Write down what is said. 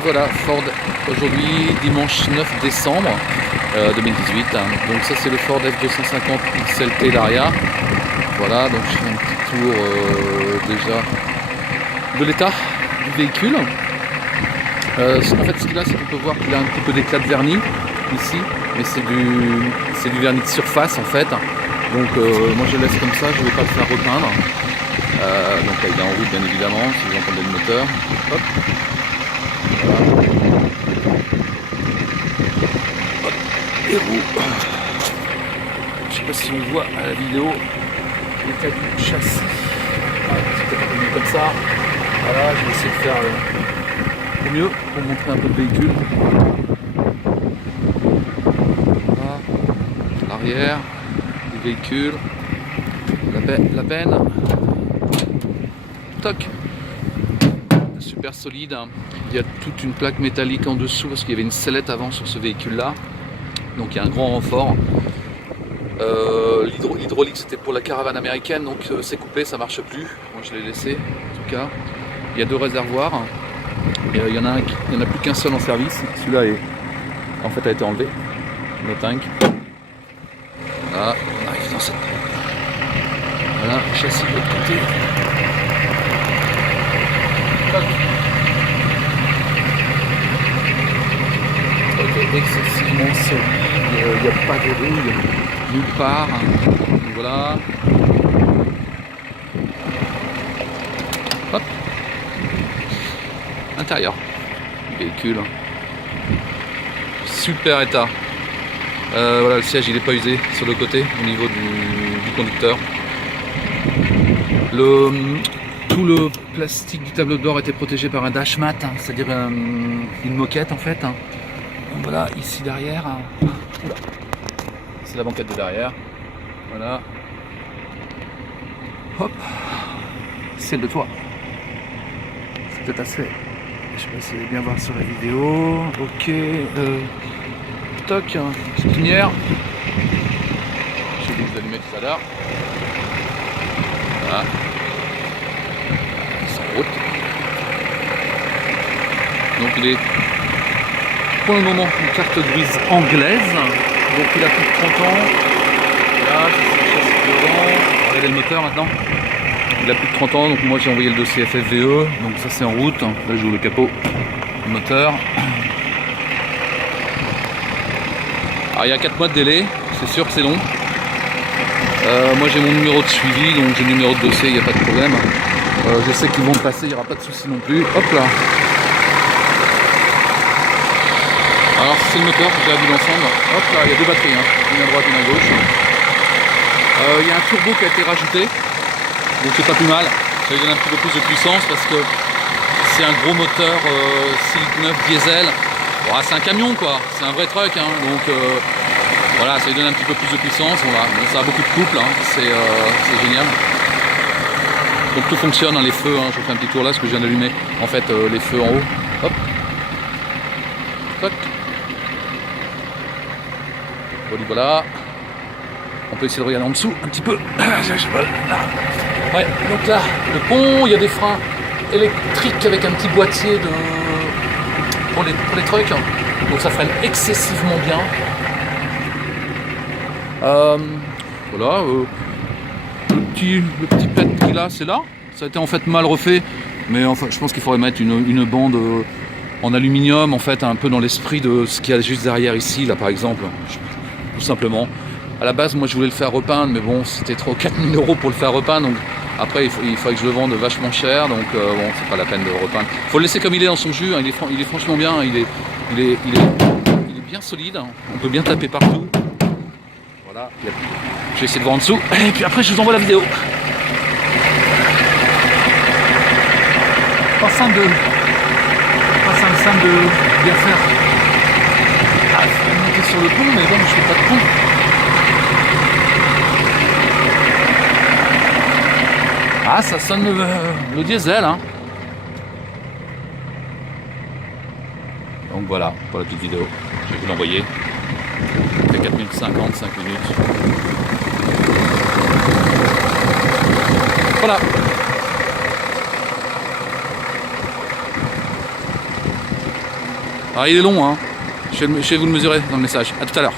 Et voilà, Ford aujourd'hui, dimanche 9 décembre 2018. Donc ça c'est le Ford F250 XLT Daria. Voilà, donc je fais un petit tour déjà de l'état du véhicule. En fait ce qu'il a, c'est qu'on peut voir qu'il a un petit peu d'éclat de vernis ici, mais c'est du vernis de surface en fait. Donc moi je le laisse comme ça, je ne vais pas le faire repeindre. Donc là il est en route bien évidemment, si vous entendez le moteur. Hop. Voilà. Hop. Les roues. Je sais pas si on voit à la vidéo l'état du châssis. C'est peut-être un peu mieux comme ça. Voilà, je vais essayer de faire au mieux pour montrer un peu le véhicule. Voilà. L'arrière du véhicule. La benne. Toc. Super solide. Il y a toute une plaque métallique en dessous parce qu'il y avait une sellette avant sur ce véhicule là. Donc il y a un grand renfort. L'hydraulique c'était pour la caravane américaine, donc c'est coupé, ça marche plus. Moi je l'ai laissé en tout cas. Il y a deux réservoirs. Il y en a plus qu'un seul en service. Celui-là a été enlevé. No tank. Voilà, on arrive dans cette. Voilà, le châssis de l'autre côté. Ok, excessivement solide, il n'y a pas de rouille nulle part. Donc voilà. Hop. Intérieur du véhicule. Super état. Voilà, le siège il n'est pas usé sur le côté au niveau du conducteur. Tout le plastique du tableau de bord était protégé par un dash mat, c'est-à-dire une moquette en fait. Donc voilà, ici derrière, c'est la banquette de derrière. Voilà. Hop, celle de toit. C'est peut-être assez. Je sais pas si vous allez bien voir sur la vidéo. Ok. Toc, petite lumière. J'ai dû vous allumer tout à l'heure. Voilà. Sans route. Donc il est pour le moment une carte grise anglaise. Donc il a plus de 30 ans. Là, c'est le châssis devant. Regardez le moteur maintenant. Il a plus de 30 ans, donc moi j'ai envoyé le dossier FFVE, donc ça c'est en route. Là j'ouvre le capot du moteur. Alors il y a 4 mois de délai, c'est sûr que c'est long. Moi j'ai mon numéro de suivi, donc j'ai le numéro de dossier, il n'y a pas de problème. Je sais qu'ils vont me passer, il n'y aura pas de souci non plus. Hop là. Alors c'est le moteur que j'ai vu l'ensemble. Hop là, il y a deux batteries, une à droite, une à gauche. Il y a un turbo qui a été rajouté. Donc c'est pas plus mal, ça lui donne un petit peu plus de puissance parce que c'est un gros moteur 6 9 diesel. Bon, c'est un camion quoi, c'est un vrai truck, donc voilà, ça lui donne un petit peu plus de puissance. Voilà. Bon, ça a beaucoup de couple, c'est génial. Donc tout fonctionne, les feux, je fais un petit tour là, ce que je viens d'allumer, en fait les feux en haut. Hop. Toc. Voilà. On peut essayer de regarder en dessous un petit peu. Ouais, donc là, le pont, il y a des freins électriques avec un petit boîtier pour les trucks. Donc ça freine excessivement bien. Voilà. Le petit pet qu'il a, c'est là. Ça a été en fait mal refait. Mais enfin, je pense qu'il faudrait mettre une bande en aluminium, en fait, un peu dans l'esprit de ce qu'il y a juste derrière ici, là par exemple. Tout simplement. À la base, moi je voulais le faire repeindre, mais bon, c'était trop 4000 € pour le faire repeindre. Donc après, il faudrait que je le vende vachement cher. Donc bon, c'est pas la peine de le repeindre. Faut le laisser comme il est dans son jus. Il est franchement bien. Il est bien solide. On peut bien taper partout. Voilà. Je vais essayer de voir en dessous. Et puis après, je vous envoie la vidéo. Pas simple de bien faire. Ah, il faut monter sur le pont, mais bon, je fais pas de pont. Ah, ça sonne le diesel, Donc voilà, pour la petite vidéo, je vais vous l'envoyer. Il fait 4 minutes 50, 5 minutes. Voilà. Alors il est long, hein. Je vais vous le mesurer dans le message. À tout à l'heure.